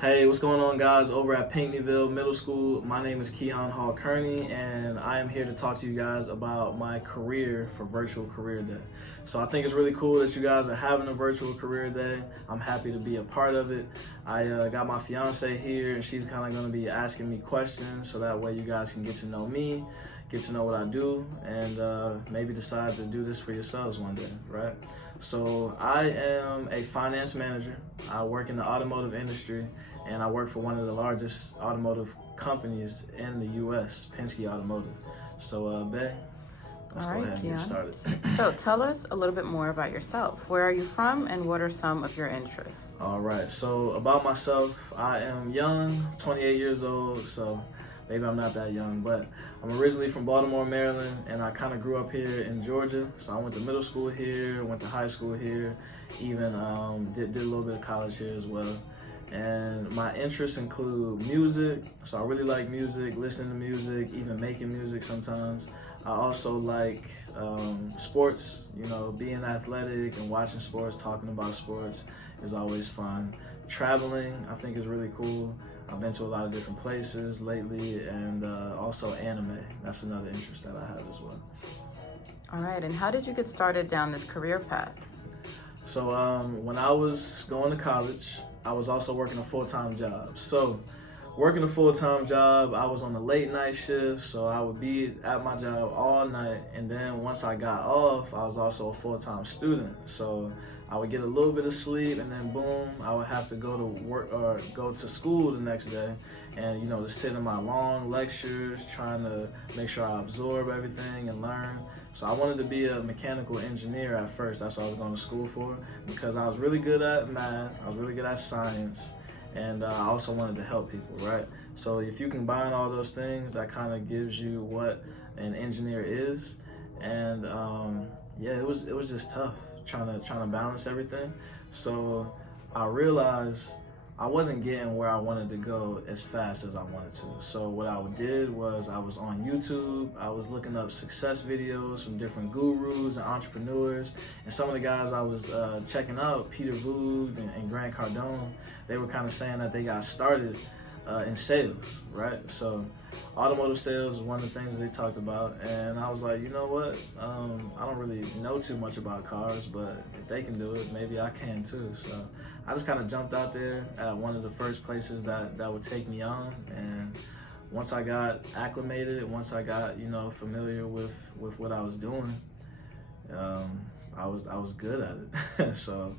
Hey, what's going on, guys? Over at Pinckneyville Middle School, my name is Keon Hall-Kearney, and I am here to talk to you guys about my career for Virtual Career Day. So I think it's really cool that you guys are having a Virtual Career Day. I'm happy to be a part of it. I got my fiance here, and she's kind of going to be asking me questions, so that way you guys can get to know me, get to know what I do, and maybe decide to do this for yourselves one day, right? So I am a finance manager. I work in the automotive industry, and I work for one of the largest automotive companies in the U.S., Penske Automotive. So, Bay, let's go ahead and get started. So tell us a little bit more about yourself. Where are you from, and what are some of your interests? All right, so about myself, I am young, 28 years old, so maybe I'm not that young, but I'm originally from Baltimore, Maryland, and I kind of grew up here in Georgia. So I went to middle school here, went to high school here, even did a little bit of college here as well. And my interests include music, so I really like music, listening to music, even making music sometimes. I also like sports, being athletic and watching sports, talking about sports is always fun. Traveling, I think, is really cool. I've been to a lot of different places lately, and also anime. That's another interest that I have as well. All right, and how did you get started down this career path? So when I was going to college, I was also working a full-time job. So working a full-time job, I was on the late night shift, so I would be at my job all night. And then once I got off, I was also a full-time student. So I would get a little bit of sleep, and then boom, I would have to go to work or go to school the next day, and to sit in my long lectures, trying to make sure I absorb everything and learn. So I wanted to be a mechanical engineer at first. That's what I was going to school for, because I was really good at math, I was really good at science, and I also wanted to help people, right? So if you combine all those things, that kind of gives you what an engineer is. And yeah, it was just tough trying to balance everything. So I realized I wasn't getting where I wanted to go as fast as I wanted to. So what I did was I was on YouTube. I was looking up success videos from different gurus and entrepreneurs. And some of the guys I was checking out, Peter Voogd and Grant Cardone, they were kind of saying that they got started in sales, right? So automotive sales is one of the things that they talked about, and I was like, you know what? I don't really know too much about cars, but if they can do it, maybe I can too. So I just kind of jumped out there at one of the first places that would take me on, and once I got acclimated, once I got familiar with what I was doing, I was good at it. So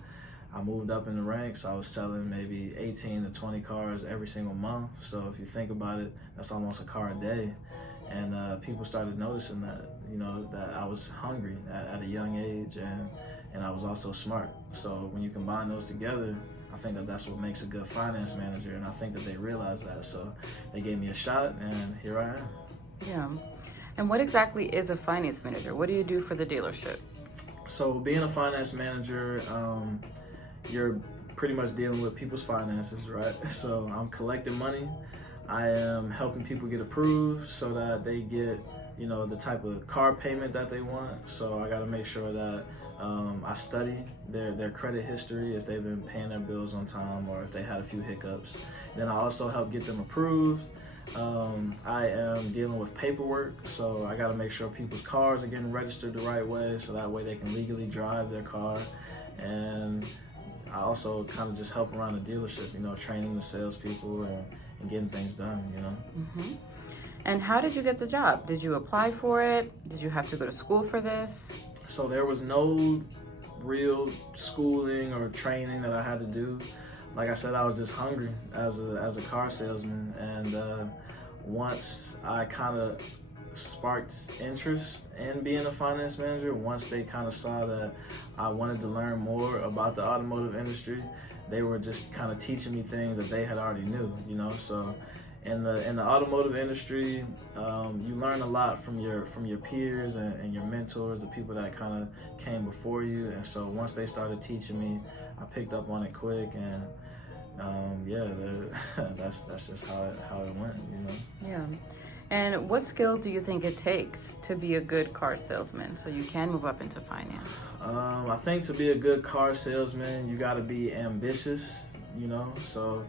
I moved up in the ranks. I was selling maybe 18 to 20 cars every single month. So if you think about it, that's almost a car a day. And people started noticing that, that I was hungry at a young age, and I was also smart. So when you combine those together, I think that's what makes a good finance manager. And I think that they realized that. So they gave me a shot, and here I am. Yeah. And what exactly is a finance manager? What do you do for the dealership? So being a finance manager, you're pretty much dealing with people's finances, right? So I'm collecting money. I am helping people get approved so that they get, the type of car payment that they want. So I got to make sure that I study their credit history, if they've been paying their bills on time or if they had a few hiccups. Then I also help get them approved. I am dealing with paperwork, so I got to make sure people's cars are getting registered the right way, so that way they can legally drive their car. And I also kind of just help around the dealership, training the salespeople and getting things done, Mm-hmm. And how did you get the job? Did you apply for it? Did you have to go to school for this? So there was no real schooling or training that I had to do. Like I said, I was just hungry as a car salesman, and once I kind of sparked interest in being a finance manager, once they kind of saw that I wanted to learn more about the automotive industry, they were just kind of teaching me things that they had already knew, So in the automotive industry, you learn a lot from your peers and your mentors, the people that kind of came before you. And so once they started teaching me, I picked up on it quick, and yeah, that's just how it went, Yeah. And what skill do you think it takes to be a good car salesman so you can move up into finance? I think to be a good car salesman, you got to be ambitious, So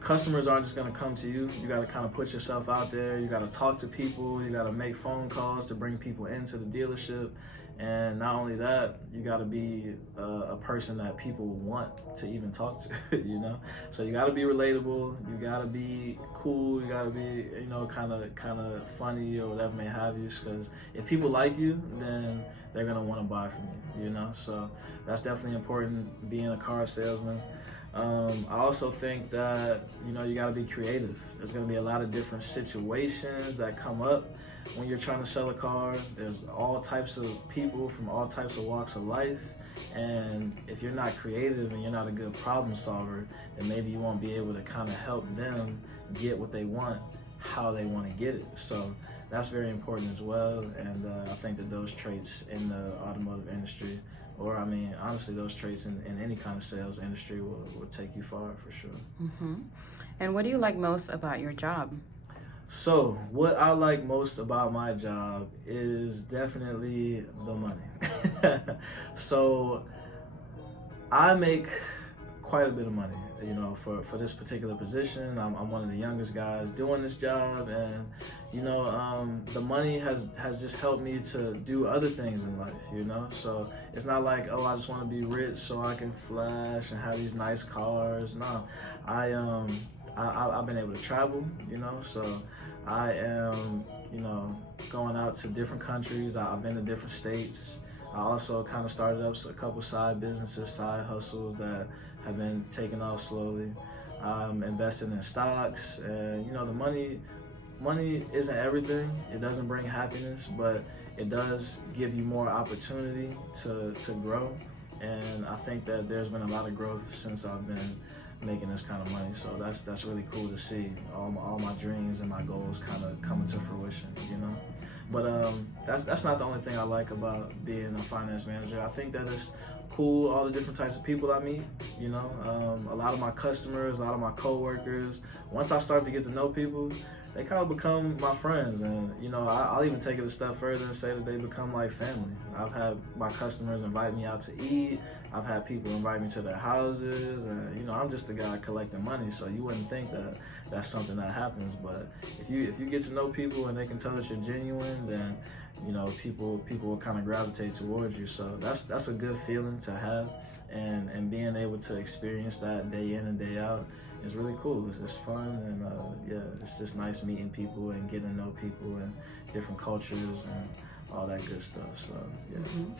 customers aren't just gonna come to you. You gotta kind of put yourself out there. You gotta talk to people. You gotta make phone calls to bring people into the dealership. And not only that, you gotta be a person that people want to even talk to, you know? So you gotta be relatable. You gotta be cool. You gotta be, you know, kind of funny or whatever may have you. Because if people like you, then they're gonna want to buy from you, you know? So that's definitely important, being a car salesman. I also think that, you know, you got to be creative. There's going to be a lot of different situations that come up when you're trying to sell a car. There's all types of people from all types of walks of life. And if you're not creative and you're not a good problem solver, then maybe you won't be able to kind of help them get what they want, how they want to get it. So that's very important as well. And I think that those traits in the automotive industry, or I mean, honestly, those traits in any kind of sales industry will take you far for sure. Mm-hmm. And what do you like most about your job? So what I like most about my job is definitely the money. So I make quite a bit of money, you know, for this particular position. I'm one of the youngest guys doing this job, and you know, the money has just helped me to do other things in life, you know. So it's not like, oh, I just want to be rich so I can flash and have these nice cars. No, I've been able to travel, you know. So I am, you know, going out to different countries. I've been to different states. I also kind of started up a couple side businesses, side hustles that have been taking off slowly. I'm investing in stocks, and you know, the money isn't everything. It doesn't bring happiness, but it does give you more opportunity to grow. And I think that there's been a lot of growth since I've been making this kind of money. So that's really cool to see all my dreams and my goals kind of coming to fruition, you know. But that's not the only thing I like about being a finance manager. I think that it's cool, all the different types of people I meet, you know. A lot of my customers, a lot of my coworkers, once I start to get to know people, they kind of become my friends. And you know, I'll even take it a step further and say that they become like family. I've had my customers invite me out to eat. I've had people invite me to their houses, and you know, I'm just the guy collecting money, so you wouldn't think that that's something that happens. But if you get to know people and they can tell that you're genuine, then you know, people will kind of gravitate towards you. So that's a good feeling to have, and being able to experience that day in and day out is really cool. It's just fun, and yeah, it's just nice meeting people and getting to know people and different cultures and all that good stuff. So yeah. Mm-hmm.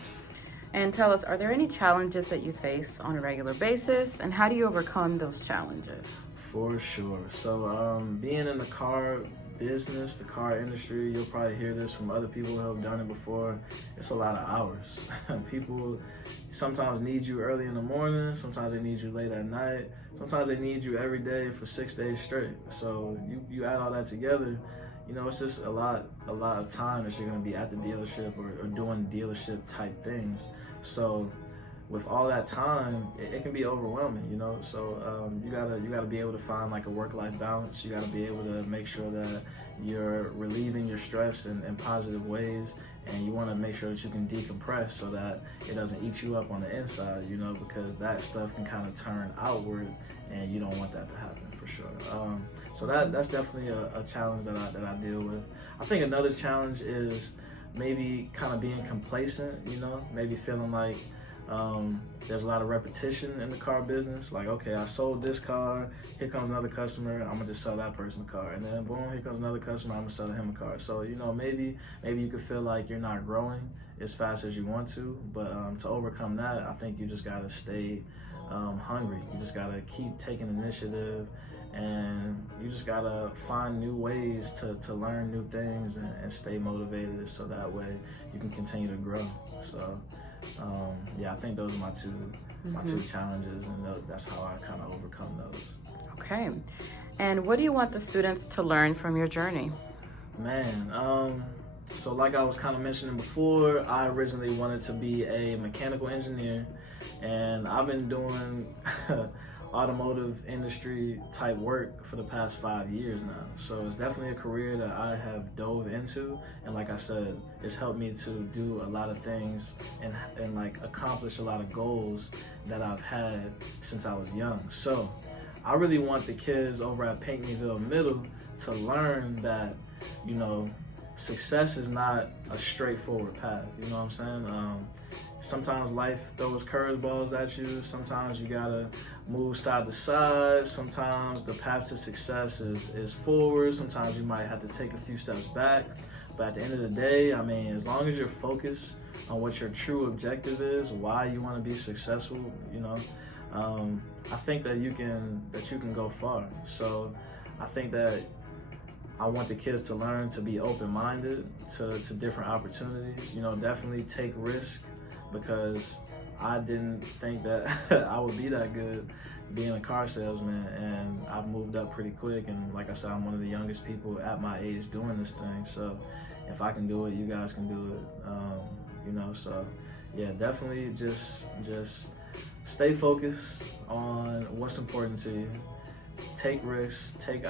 And tell us, are there any challenges that you face on a regular basis, and how do you overcome those challenges? For sure. So being in the car business, the car industry, you'll probably hear this from other people who have done it before. It's a lot of hours. People sometimes need you early in the morning, sometimes they need you late at night, sometimes they need you every day for 6 days straight. So you add all that together, you know, it's just a lot of time that you're going to be at the dealership or doing dealership type things. So with all that time, it can be overwhelming, you know. So you gotta be able to find like a work-life balance. You gotta be able to make sure that you're relieving your stress in positive ways, and you want to make sure that you can decompress so that it doesn't eat you up on the inside, you know, because that stuff can kind of turn outward, and you don't want that to happen for sure. So that's definitely a challenge that I deal with. I think another challenge is maybe kind of being complacent, you know, maybe feeling like there's a lot of repetition in the car business. Like, okay, I sold this car, here comes another customer, I'm gonna just sell that person a car, and then boom, here comes another customer, I'm gonna sell him a car. So, you know, maybe you could feel like you're not growing as fast as you want to, but to overcome that, I think you just gotta stay hungry. You just gotta keep taking initiative, and you just gotta find new ways to learn new things and stay motivated, so that way you can continue to grow. So yeah, I think those are my two challenges, and that's how I kind of overcome those. Okay. And what do you want the students to learn from your journey? Man, so like I was kind of mentioning before, I originally wanted to be a mechanical engineer, and I've been doing automotive industry type work for the past 5 years now. So it's definitely a career that I have dove into, and like I said, it's helped me to do a lot of things and like accomplish a lot of goals that I've had since I was young. So I really want the kids over at Pinckneyville Middle to learn that, you know, success is not a straightforward path. You know what I'm saying? Sometimes life throws curveballs at you. Sometimes you gotta move side to side. Sometimes the path to success is forward. Sometimes you might have to take a few steps back. But at the end of the day, I mean, as long as you're focused on what your true objective is, why you want to be successful, you know, I think that you can go far. So I think that I want the kids to learn to be open-minded to different opportunities. You know, definitely take risk, because I didn't think that I would be that good being a car salesman, and I've moved up pretty quick. And like I said, I'm one of the youngest people at my age doing this thing. So if I can do it, you guys can do it. You know, so yeah, definitely just stay focused on what's important to you. Take risks, take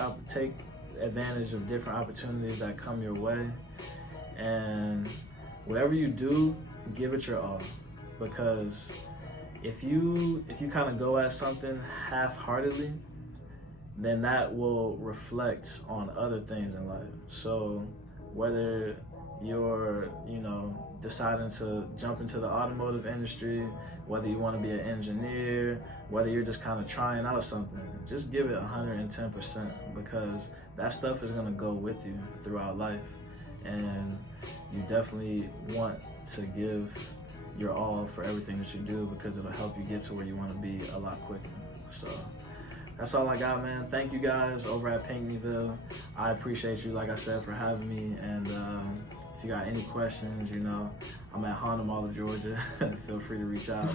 advantage of different opportunities that come your way, and whatever you do, give it your all. Because if you kind of go at something half-heartedly, then that will reflect on other things in life. So whether you're, you know, deciding to jump into the automotive industry, whether you want to be an engineer, whether you're just kind of trying out something, just give it 110%, because that stuff is going to go with you throughout life. And you definitely want to give your all for everything that you do, because it'll help you get to where you want to be a lot quicker. So that's all I got, man. Thank you guys over at Pinckneyville. I appreciate you, like I said, for having me. And if you got any questions, you know, I'm at Honda Mall of Georgia. Feel free to reach out.